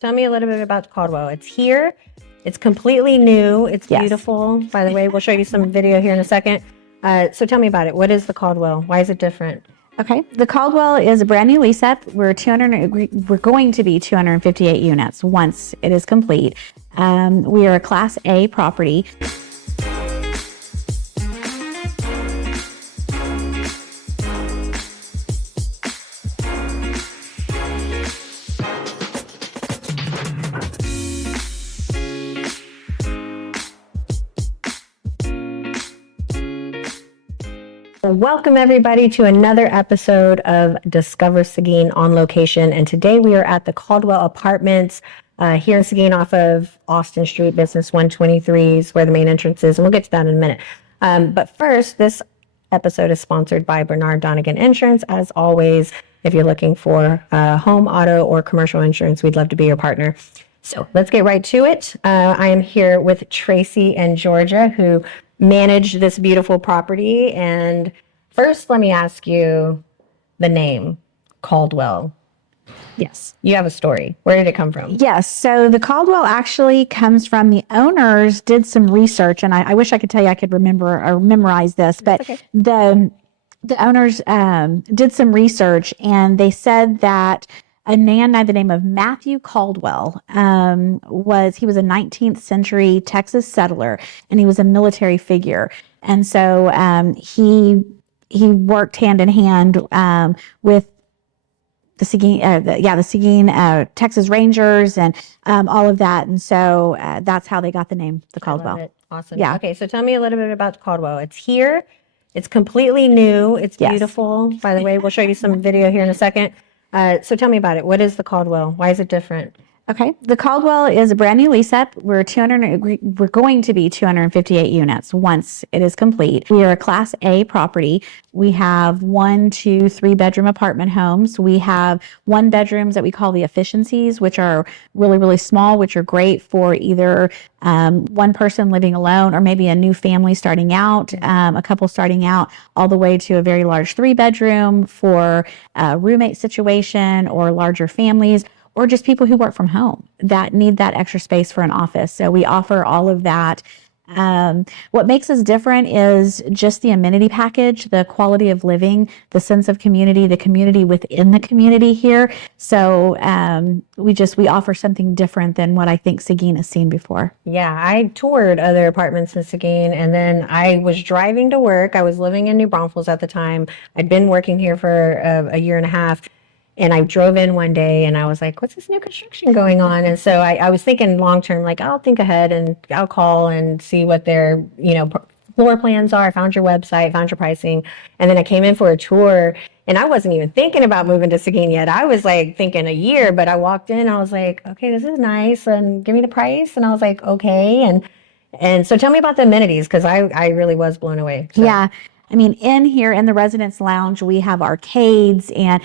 Tell me a little bit about Caldwell. It's here. It's completely new. It's beautiful. By the way, we'll show you some video here in a second. So tell me about it. What is the Caldwell? Why is it different? Okay, the Caldwell is a brand new lease up. We're going to be 258 units once it is complete. We are a Class A property. Welcome everybody to another episode of Discover Seguin On Location, and today we are at the Caldwell Apartments here in Seguin off of Austin Street, Business 123 is where the main entrance is, and we'll get to that in a minute. But first, this episode is sponsored by Bernard Donegan Insurance. As always, if you're looking for home, auto, or commercial insurance, we'd love to be your partner. So let's get right to it. I am here with Tracy and Georgia, who manage this beautiful property. And first, let me ask you the name, Caldwell. Yes. You have a story. Where did it come from? Yes. So the Caldwell actually comes from the owners did some research, and I wish I could tell you I could remember or memorize this, but okay. The owners did some research, and they said that a man by the name of Matthew Caldwell was a 19th century Texas settler, and he was a military figure. And so he worked hand in hand with the Seguin Texas Rangers and all of that. And so that's how they got the name, the Caldwell. I love it. Awesome. Yeah. Okay, so tell me a little bit about Caldwell. It's here. It's completely new. It's beautiful. By the way, we'll show you some video here in a second. So tell me about it. What is the Caldwell? Why is it different? Okay, the Caldwell is a brand new lease up. We're going to be 258 units once it is complete. We are a Class A property. We have 1, 2, 3 bedroom apartment homes. We have 1 bedrooms that we call the efficiencies, which are really, really small, which are great for either one person living alone or maybe a new family starting out, a couple starting out, all the way to a very large 3 bedroom for a roommate situation or larger families, or just people who work from home that need that extra space for an office. So we offer all of that. What makes us different is just the amenity package, the quality of living, the sense of community, the community within the community here. So we offer something different than what I think Seguin has seen before. Yeah, I toured other apartments in Seguin, and then I was driving to work. I was living in New Braunfels at the time. I'd been working here for a year and a half. And I drove in one day and I was like, what's this new construction going on? And so I was thinking long term, like, I'll think ahead and I'll call and see what their, floor plans are. I found your website, found your pricing. And then I came in for a tour and I wasn't even thinking about moving to Seguin yet. I was like thinking a year, but I walked in, I was like, okay, this is nice. And give me the price. And I was like, okay. And so tell me about the amenities, because I really was blown away. So. Yeah. I mean, in here in the residence lounge, we have arcades and,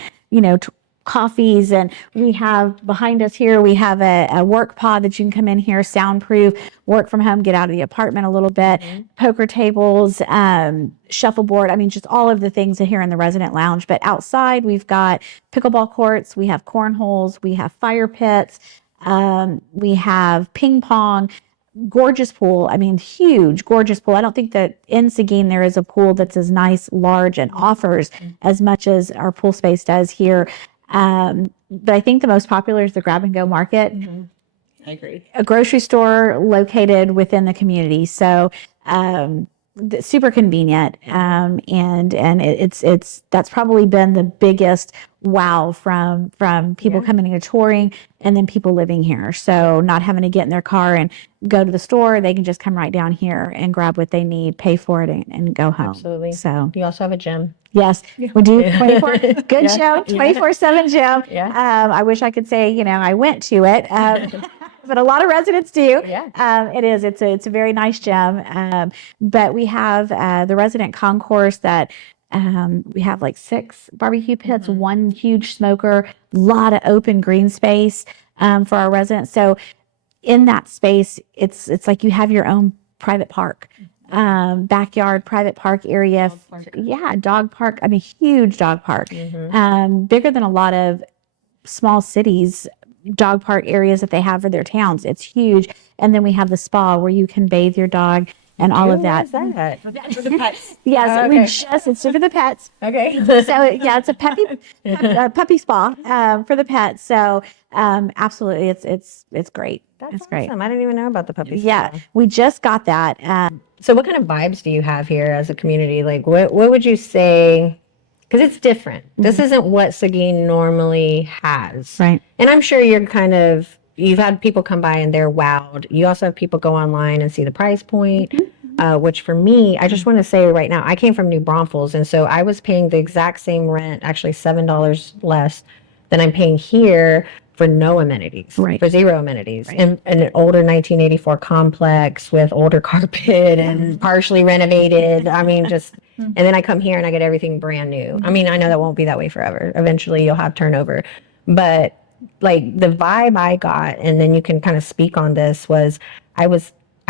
coffees, and we have behind us here, we have a work pod that you can come in here, soundproof, work from home, get out of the apartment a little bit, poker tables, shuffleboard. I mean, just all of the things here in the resident lounge. But outside, we've got pickleball courts, we have cornholes, we have fire pits, we have ping pong. Gorgeous pool. I mean, huge, gorgeous pool. I don't think that in Seguin there is a pool that's as nice, large, and offers as much as our pool space does here. But I think the most popular is the grab and go market. I agree. A grocery store located within the community. So, super convenient. And it's that's probably been the biggest wow from people coming and touring, and then people living here. So not having to get in their car and go to the store, they can just come right down here and grab what they need, pay for it, and go home. Absolutely. So you also have a gym. Yes, we do. 24 good gym, 24/7 gym. Yeah. I wish I could say I went to it. But a lot of residents do. Yeah. It's a very nice gym. But we have the resident concourse that we have like 6 barbecue pits, 1 huge smoker, a lot of open green space for our residents. So in that space, it's like you have your own private park. Backyard, private park area. Dog park. I mean, huge dog park. Bigger than a lot of small cities dog park areas that they have for their towns. It's huge. And then we have the spa where you can bathe your dog and all of that. Where's that? For the pets. Yes, Okay. it's for the pets. Okay. So yeah, it's a puppy spa for the pets. So absolutely, it's great. That's it's awesome. great. I didn't even know about the puppies. Yeah, we just got that. So what kind of vibes do you have here as a community? Like what would you say? Because it's different. This isn't what Seguin normally has. Right. And I'm sure you've had people come by and they're wowed. You also have people go online and see the price point, which for me, I just want to say right now, I came from New Braunfels. And so I was paying the exact same rent, actually $7 less than I'm paying here for no amenities, Right. for zero amenities. And an older 1984 complex with older carpet and partially renovated. I mean, and then I come here and I get everything brand new. I mean, I know that won't be that way forever. Eventually you'll have turnover. But like the vibe I got, and then you can kind of speak on this, was I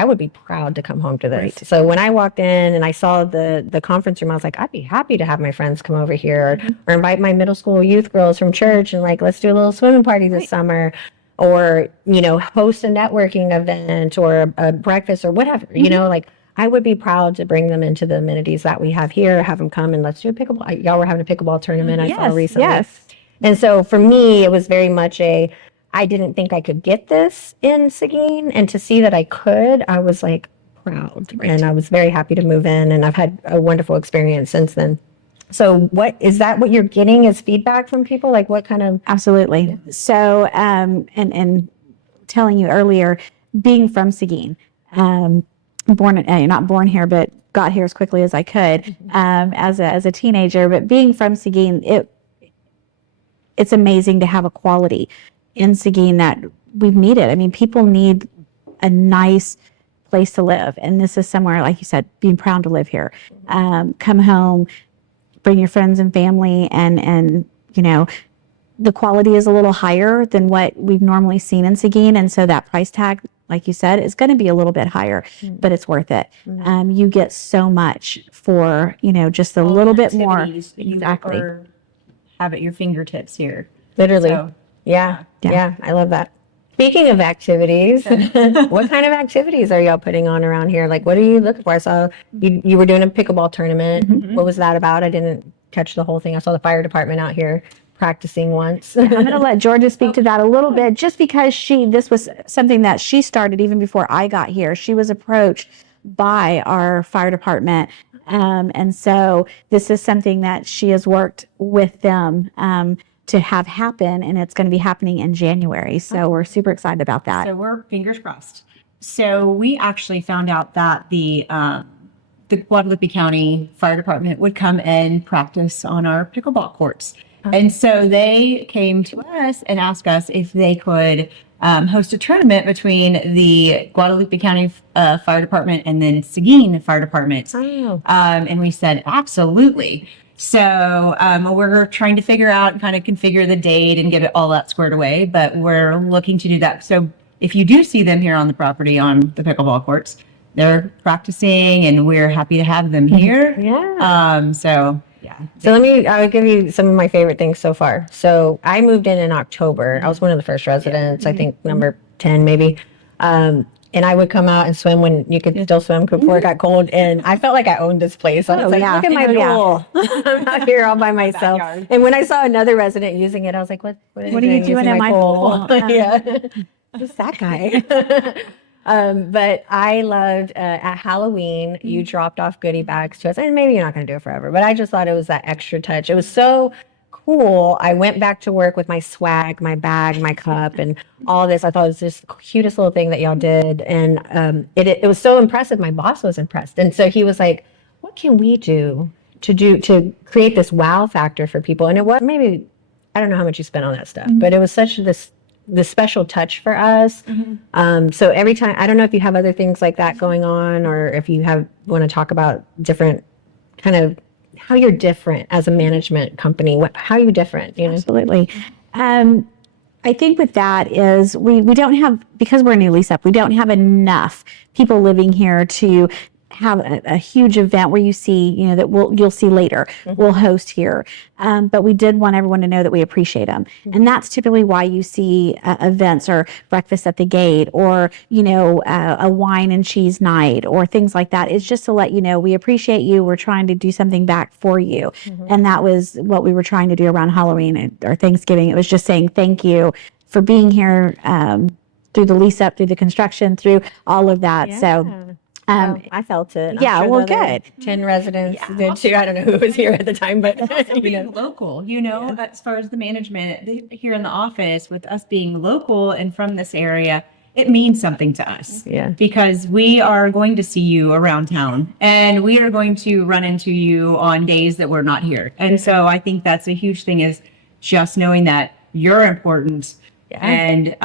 would be proud to come home to this. Right. So when I walked in and I saw the conference room, I was like, I'd be happy to have my friends come over here or invite my middle school youth girls from church and like, let's do a little swimming party this summer, or, host a networking event or a breakfast or whatever, like I would be proud to bring them into the amenities that we have here, have them come and let's do a pickleball. Y'all were having a pickleball tournament I saw recently. Yes. And so for me, it was very much I didn't think I could get this in Seguin, and to see that I could, I was like proud, and I was very happy to move in, and I've had a wonderful experience since then. So is that what you're getting as feedback from people? Like what kind of? Absolutely. So, and telling you earlier, being from Seguin, not born here, but got here as quickly as I could, as a teenager, but being from Seguin, it's amazing to have a quality in Seguin that we've needed. I mean, people need a nice place to live. And this is somewhere, like you said, being proud to live here. Come home, bring your friends and family, and the quality is a little higher than what we've normally seen in Seguin. And so that price tag, like you said, is going to be a little bit higher, but it's worth it. You get so much for, just a little bit more. Exactly. Have at your fingertips here. Literally. So, yeah, I love that. Speaking of activities, what kind of activities are y'all putting on around here? Like, what are you looking for? I saw you were doing a pickleball tournament. What was that about? I didn't catch the whole thing. I saw the fire department out here practicing once. I'm going to let Georgia speak to that a little bit, just because this was something that she started even before I got here. She was approached by our fire department. And so this is something that she has worked with them to have happen, and it's going to be happening in January. So we're super excited about that. So we're fingers crossed. So we actually found out that the Guadalupe County Fire Department would come and practice on our pickleball courts. And so they came to us and asked us if they could host a tournament between the Guadalupe County Fire Department and then Seguin Fire Department. Oh. And we said, absolutely. So we're trying to figure out and kind of configure the date and get it all that squared away, but we're looking to do that. So if you do see them here on the property on the pickleball courts, they're practicing and we're happy to have them here. Yeah. So yeah. So I'll give you some of my favorite things so far. So I moved in October. I was one of the first residents, I think number 10 maybe. And I would come out and swim when you could still swim before it got cold. And I felt like I owned this place. I was like, look at my pool. I'm out here all by myself. Backyard. And when I saw another resident using it, I was like, what are you doing in using my pool? Yeah. Who's that guy? But I loved at Halloween, you dropped off goodie bags to us. And maybe you're not going to do it forever, but I just thought it was that extra touch. It was so cool. I went back to work with my swag, my bag, my cup, and all this. I thought it was just the cutest little thing that y'all did. And it was so impressive. My boss was impressed. And so he was like, what can we do to create this wow factor for people? And it was maybe, I don't know how much you spent on that stuff, but it was such this special touch for us. So every time, I don't know if you have other things like that going on, or if you want to talk about different kind of how you're different as a management company, how are you different? Absolutely. I think with that is we don't have, because we're a new lease up, we don't have enough people living here to have a huge event where you see, you know, that you'll see later, we'll host here. But we did want everyone to know that we appreciate them. And that's typically why you see events or breakfast at the gate or, you know, a wine and cheese night or things like that. It's just to let you know, we appreciate you. We're trying to do something back for you. And that was what we were trying to do around Halloween or Thanksgiving. It was just saying thank you for being here through the lease up, through the construction, through all of that. So I felt it. I'm yeah, sure well, the other good. 10 residents did too. I don't know who was here at the time, but you Being know. local, you know, as far as the management here in the office, with us being local and from this area, it means something to us. Yeah. Because we are going to see you around town and we are going to run into you on days that we're not here. And so I think that's a huge thing, is just knowing that you're important and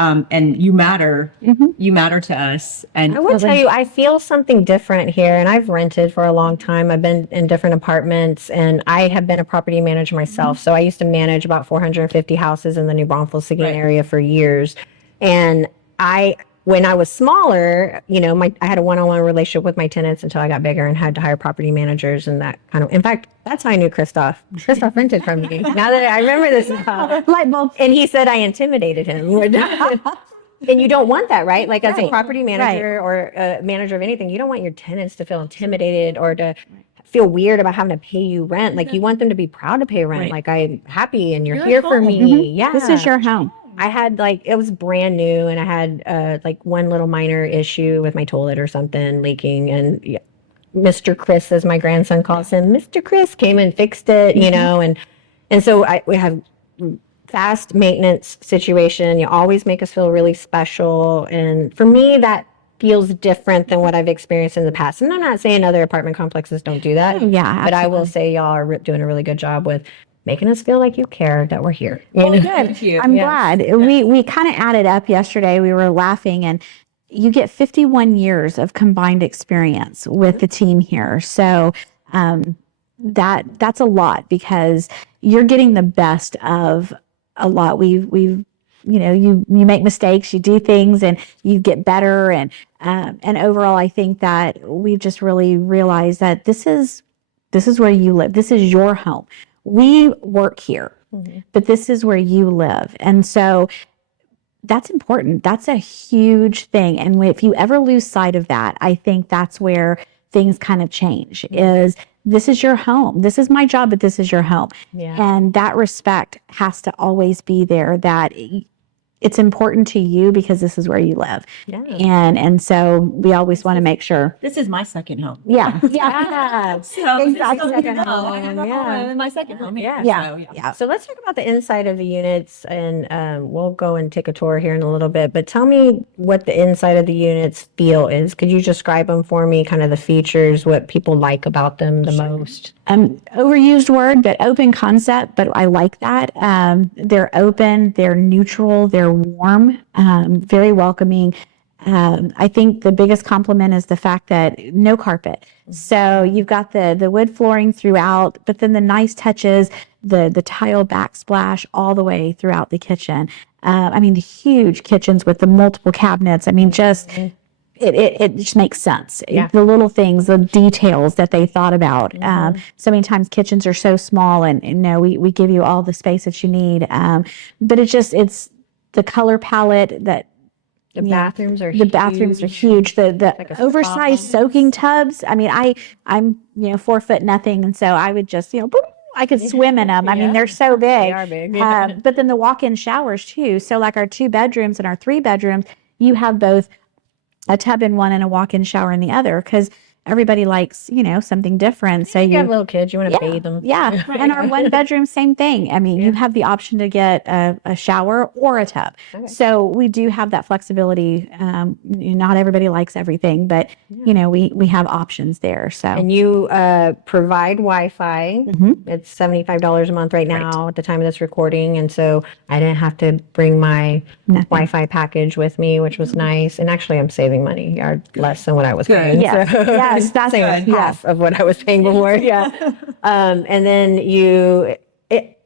you matter. You matter to us. And I will tell you, I feel something different here, and I've rented for a long time. I've been in different apartments, and I have been a property manager myself. So I used to manage about 450 houses in the New Braunfels, Seguin area for years. And when I was smaller, you know, I had a one-on-one relationship with my tenants until I got bigger and had to hire property managers and that kind of. In fact, that's how I knew Christoph. Christoph rented from me. Now that I remember this now. Light bulb. And he said I intimidated him. And you don't want that, right? Like as a property manager or a manager of anything, you don't want your tenants to feel intimidated or to feel weird about having to pay you rent. Like you want them to be proud to pay rent. Like I'm happy and you're here for me. Yeah. This is your home. I had it was brand new and I had like one little minor issue with my toilet or something leaking, and Mr. Chris, as my grandson calls him, Mr. Chris came and fixed it, you know, and so we have fast maintenance situation. You always make us feel really special. And for me, that feels different than what I've experienced in the past. And I'm not saying other apartment complexes don't do that. Yeah, but I will say y'all are doing a really good job with making us feel like you care that we're here. Well, good. I'm glad. We kind of added up yesterday. We were laughing, and you get 51 years of combined experience with the team here. So that's a lot, because you're getting the best of a lot. We've you know, you make mistakes, you do things, and you get better. And overall, I think that we've just really realized that this is where you live. This is your home. We work here, but this is where you live. And so that's important. That's a huge thing. And if you ever lose sight of that, I think that's where things kind of change. Is this is your home. This is my job, but this is your home. And that respect has to always be there, that it's important to you because this is where you live. And so we always want to make sure. this is my second home. Yeah. So Exactly. second home. And my second home. So let's talk about the inside of the units, and we'll go and take a tour here in a little bit. But tell me what the inside of the units feel is. Could you describe them for me, kind of the features, what people like about them the most? Overused word, but open concept. But I like that. They're open, they're neutral, they're warm, very welcoming. I think the biggest compliment is the fact that no carpet. So you've got the wood flooring throughout, but then the nice touches, the tile backsplash all the way throughout the kitchen. I mean, the huge kitchens with the multiple cabinets. I mean, just it just makes sense. The little things, the details that they thought about. So many times kitchens are so small, and no, we give you all the space that you need. But it's the color palette that. The bathrooms are huge. The oversized soaking tubs. I mean, I'm 4 foot nothing, and so I would just I could swim in them. I mean, they're so big. They are big. But then the walk-in showers too. So like our 2 bedrooms and our 3 bedrooms, you have both a tub in one and a walk-in shower in the other, because everybody likes, something different. So you have little kids, you want to bathe them. Yeah. And our 1 bedroom, same thing. I mean, you have the option to get a shower or a tub. So we do have that flexibility. Not everybody likes everything, but we have options there. So, and you provide Wi-Fi. It's $75 a month right now at the time of this recording. And so I didn't have to bring my Wi-Fi package with me, which was nice. And actually I'm saving money, less than what I was paying. Yes, that's half of what I was paying before. And then you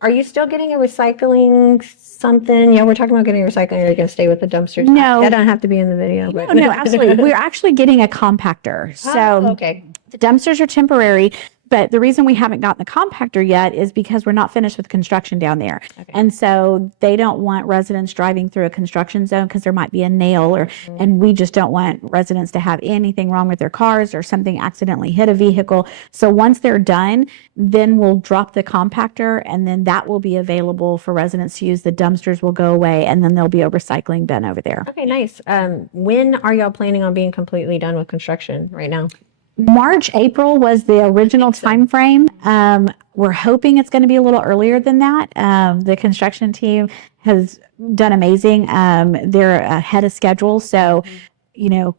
Are you still getting a recycling something? Yeah, we're talking about getting a recycling. Are you going to stay with the dumpsters? No. That don't have to be in the video. No, But no, absolutely. We're actually getting a compactor. So okay. the dumpsters are temporary, but the reason we haven't gotten the compactor yet is because we're not finished with construction down there. Okay. And so they don't want residents driving through a construction zone because there might be a nail and we just don't want residents to have anything wrong with their cars or something accidentally hit a vehicle. So once they're done, then we'll drop the compactor and then that will be available for residents to use. The dumpsters will go away and then there'll be a recycling bin over there. Okay, nice. When are y'all planning on being completely done with construction right now? March, April was the original time frame. We're hoping it's going to be a little earlier than that. The construction team has done amazing. They're ahead of schedule. So, Nice.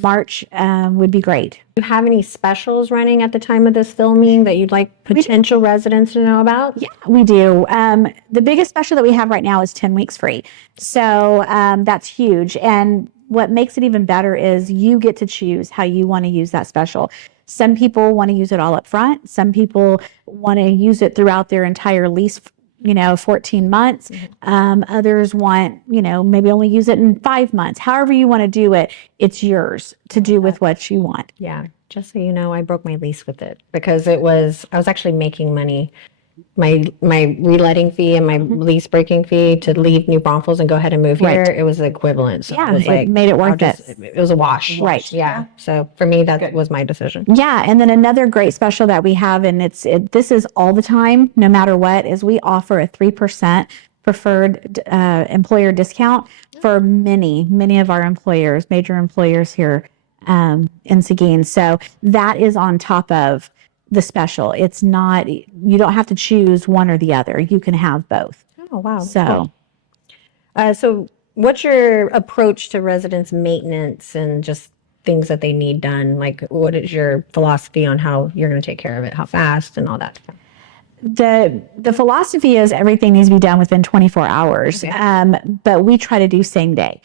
March would be great. Do you have any specials running at the time of this filming that you'd like potential residents to know about? Yeah, we do. The biggest special that we have right now is 10 weeks free. So that's huge. And what makes it even better is you get to choose how you want to use that special. Some people want to use it all up front. Some people want to use it throughout their entire lease, 14 months. Others want, maybe only use it in 5 months. However you want to do it, it's yours to do with what you want. Yeah. Just so you know, I broke my lease with it because I was actually making money. My reletting fee and my lease breaking fee to leave New Braunfels and go ahead and move here, it was equivalent. So Yeah, it was it made it worth it. It was a wash. Right. Yeah. So for me, that was my decision. Yeah, and then another great special that we have, and this is all the time, no matter what, is we offer a 3% preferred employer discount for many of our employers, major employers here in Seguin. So that is on top of the special. It's not, you don't have to choose one or the other. You can have both. Oh, wow. So, So what's your approach to residence maintenance and just things that they need done? Like, what is your philosophy on how you're going to take care of it, how fast and all that? the philosophy is everything needs to be done within 24 hours. Okay. But we try to do same day.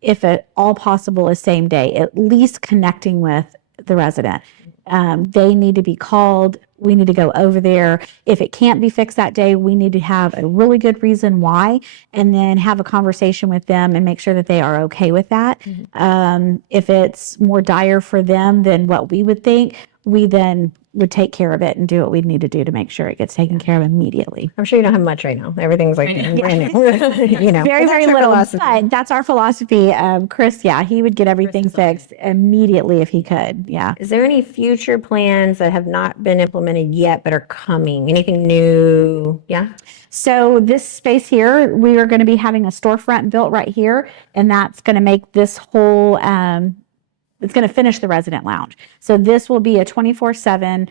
If at all possible is same day, at least connecting with the resident. They need to be called. We need to go over there. If it can't be fixed that day, we need to have a really good reason why, and then have a conversation with them and make sure that they are okay with that. If it's more dire for them than what we would think, we then would take care of it and do what we need to do to make sure it gets taken care of immediately. I'm sure you don't have much right now. Everything's like brand new. Very, very little. But that's our philosophy. Chris, he would get everything fixed immediately if he could. Yeah. Is there any future plans that have not been implemented yet but are coming? Anything new? Yeah. So this space here, we are going to be having a storefront built right here, and that's going to make this whole it's going to finish the resident lounge. So this will be a 24/7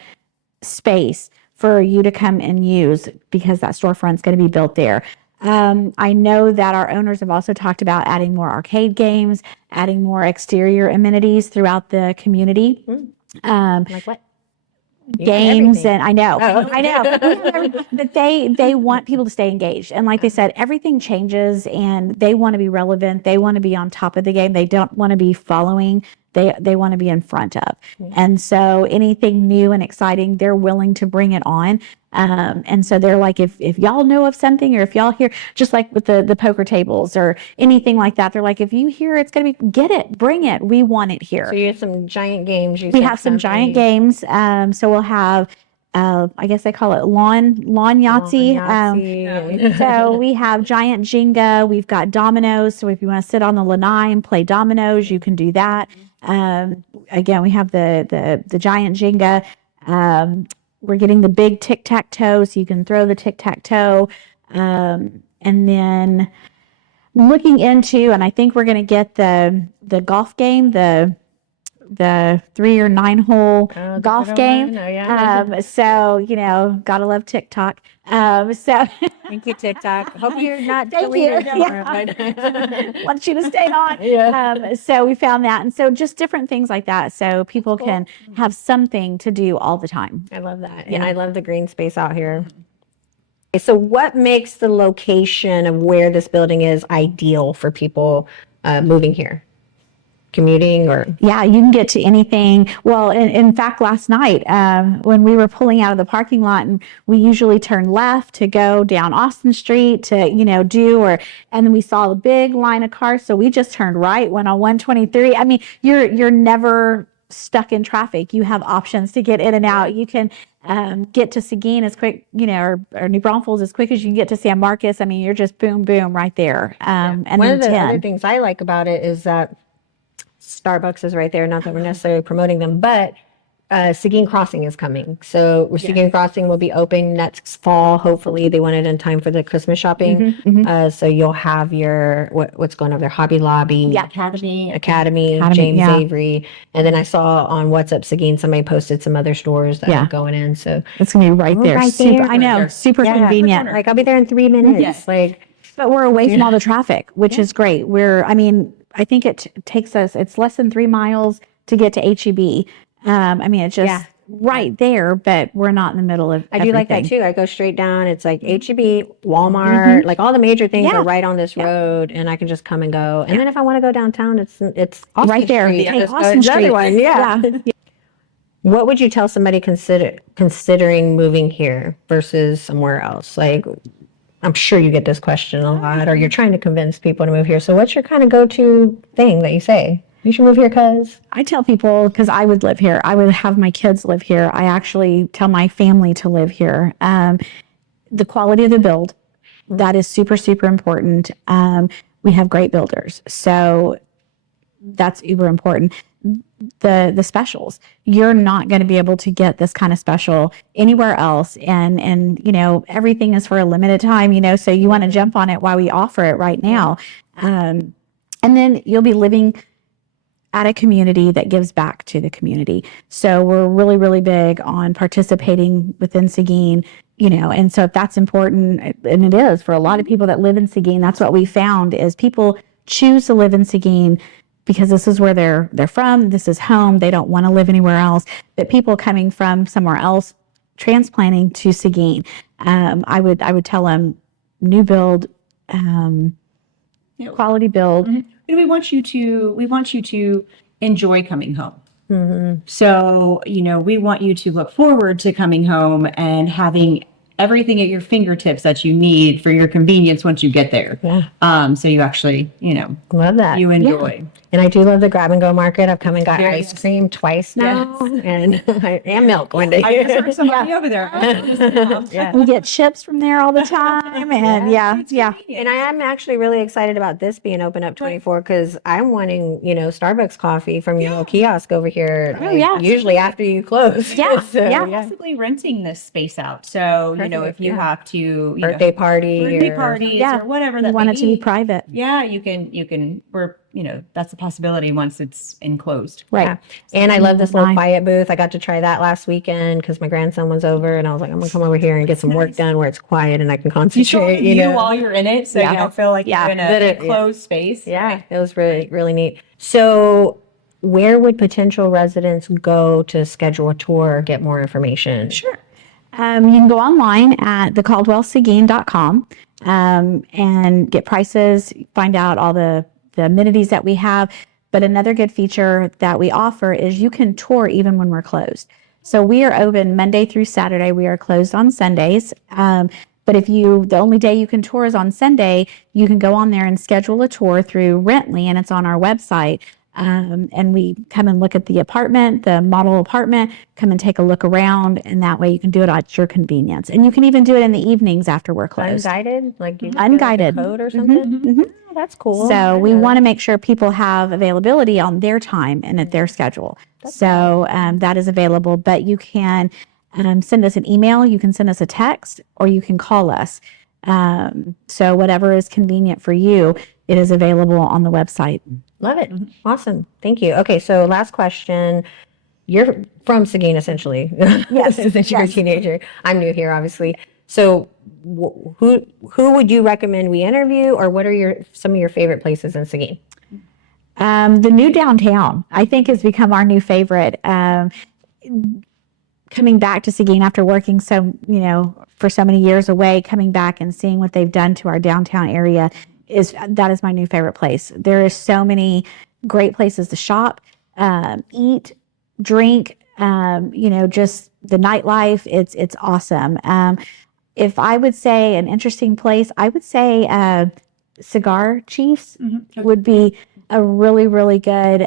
space for you to come and use because that storefront's going to be built there. I know that our owners have also talked about adding more arcade games, adding more exterior amenities throughout the community. Like what? Games and I know, but they want people to stay engaged. And like they said, everything changes and they want to be relevant. They want to be on top of the game. They don't want to be following. They want to be in front of. And so anything new and exciting, they're willing to bring it on. And so they're like, if y'all know of something or if y'all hear, just like with the poker tables or anything like that, they're like, if you hear it's going to be, get it, bring it. We want it here. So you have some giant games. We have some giant games. So we'll have, I guess they call it lawn Yahtzee. So we have giant Jenga. We've got dominoes. So if you want to sit on the lanai and play dominoes, you can do that. Again, we have the giant Jenga. We're getting the big tic-tac-toe, so you can throw the tic-tac-toe. And then looking into, and I think we're going to get the golf game, the 3 or 9 hole golf game. So, gotta love TikTok. Thank you, TikTok. Hope you're not deleted. Want you to stay on. So we found that. And so just different things like that. So people can have something to do all the time. I love that. And I love the green space out here. Okay, so what makes the location of where this building is ideal for people moving here? commuting or? Yeah, you can get to anything. Well, in fact, last night when we were pulling out of the parking lot, and we usually turn left to go down Austin Street to, and then we saw a big line of cars, so we just turned right, went on 123. I mean, you're never stuck in traffic. You have options to get in and out. You can get to Seguin as quick, or New Braunfels as quick as you can get to San Marcos. I mean, you're just boom, boom right there. And one then of the 10. other things I like about it is that Starbucks is right there. Not that we're necessarily promoting them, but Seguin Crossing is coming. So Seguin Crossing will be open next fall. Hopefully, they want it in time for the Christmas shopping. So you'll have your what's going over there, Hobby Lobby, Academy, James Avery, and then I saw on What's Up Seguin somebody posted some other stores that are going in. So it's gonna be right there. Right super, there. I know, super convenient. Like I'll be there in 3 minutes. But we're away from all the traffic, which is great. I think it takes us, it's less than 3 miles to get to HEB. It's just right there, but we're not in the middle of I do like that too. I go straight down. It's like HEB, Walmart, like all the major things are right on this road, and I can just come and go. And then if I want to go downtown, it's Austin right there. Street. Hey, Austin Street. Yeah. What would you tell somebody considering moving here versus somewhere else? Like, I'm sure you get this question a lot, or you're trying to convince people to move here. So what's your kind of go-to thing that you say? You should move here because? I tell people, because I would live here. I would have my kids live here. I actually tell my family to live here. The quality of the build, that is super, super important. We have great builders. So that's uber important. The specials, you're not going to be able to get this kind of special anywhere else, and everything is for a limited time, so you want to jump on it while we offer it right now. And then you'll be living at a community that gives back to the community. So we're really, really big on participating within Seguin, and so if that's important, and it is for a lot of people that live in Seguin, that's what we found is people choose to live in Seguin because this is where they're from. This is home. They don't want to live anywhere else. But people coming from somewhere else, transplanting to Seguin, I would tell them new build, quality build. We want you to enjoy coming home. So, we want you to look forward to coming home and having everything at your fingertips that you need for your convenience once you get there. So you actually, love that. You enjoy. And I do love the grab and go market. I've come and got ice cream twice now, and milk one day. I just heard somebody over there. We get chips from there all the time, and And I am actually really excited about this being open up 24 because I'm wanting, Starbucks coffee from your little kiosk over here. Usually after you close. Possibly renting this space out. So if you have to birthday parties or whatever that you want it to be private. You can. That's a possibility once it's enclosed. Right. And I love this little quiet booth. I got to try that last weekend because my grandson was over, and I was like, I'm gonna come over here and get some work done where it's quiet and I can concentrate. You while you're in it, so you don't feel like you're in a closed space. Yeah, it was really, really neat. So where would potential residents go to schedule a tour or get more information? Sure. You can go online at thecaldwellseguin.com and get prices, find out all the amenities that we have. But another good feature that we offer is you can tour even when we're closed. So we are open Monday through Saturday. We are closed on Sundays. But the only day you can tour is on Sunday, you can go on there and schedule a tour through Rently, and it's on our website. And we come and look at the apartment, the model apartment, come and take a look around, and that way you can do it at your convenience. And you can even do it in the evenings after we're closed. Unguided? Like you unguided code or something? Oh, that's cool. So we want to make sure people have availability on their time and at their schedule. That is available, but you can send us an email, you can send us a text, or you can call us. So whatever is convenient for you, it is available on the website. Love it. Awesome. Thank you. Okay, so last question. You're from Seguin, essentially. Yes. Since you're a teenager. I'm new here, obviously. So who would you recommend we interview, or what are some of your favorite places in Seguin? The new downtown, I think, has become our new favorite. Coming back to Seguin after working for so many years away, coming back and seeing what they've done to our downtown area that is my new favorite place. There is so many great places to shop, eat, drink, just the nightlife. It's awesome. If I would say an interesting place, I would say Cigar Chiefs would be a really, really good.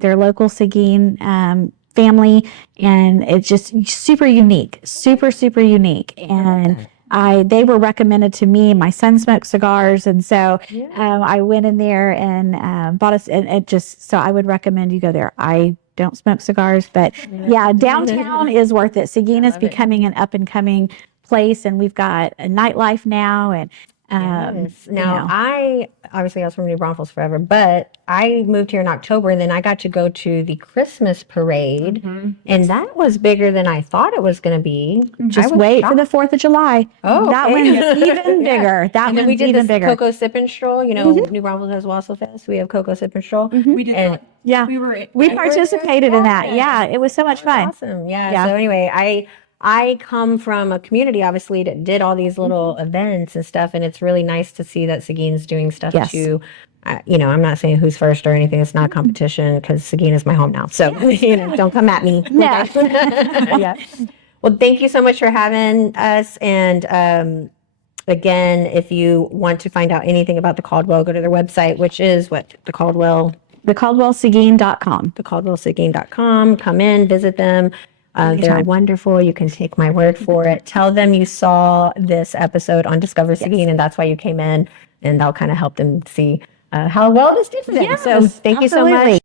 They're local Seguin family, and it's just super unique, super, super unique. And they were recommended to me. My son smokes cigars, and so I went in there and bought us. And it just so I would recommend you go there. I don't smoke cigars, but yeah, downtown is worth it. Seguin is becoming an up and coming place, and we've got a nightlife now. And Now, I was from New Braunfels forever, but I moved here in October, and then I got to go to the Christmas parade, and that was bigger than I thought it was going to be. Just wait for the 4th of July. Oh, that okay. one's even bigger. That And then one's we did even this bigger. Cocoa Sip and Stroll. New Braunfels has Wassel Fest. We have Cocoa Sip and Stroll. We did that. Yeah, we participated in that. Yeah, it was so much fun. Awesome. Yeah. So anyway, I come from a community, obviously, that did all these little events and stuff, and it's really nice to see that Seguin's doing stuff too. I'm not saying who's first or anything. It's not a competition because Seguin is my home now. So, don't come at me. No. Yeah. Well, thank you so much for having us. And again, if you want to find out anything about the Caldwell, go to their website, which is what? The TheCaldwellSeguin.com. TheCaldwellSeguin.com. Come in, visit them. They're wonderful. You can take my word for it. Tell them you saw this episode on Discover Seguin, and that's why you came in, and that'll kind of help them see how well this did for them. So thank you so much.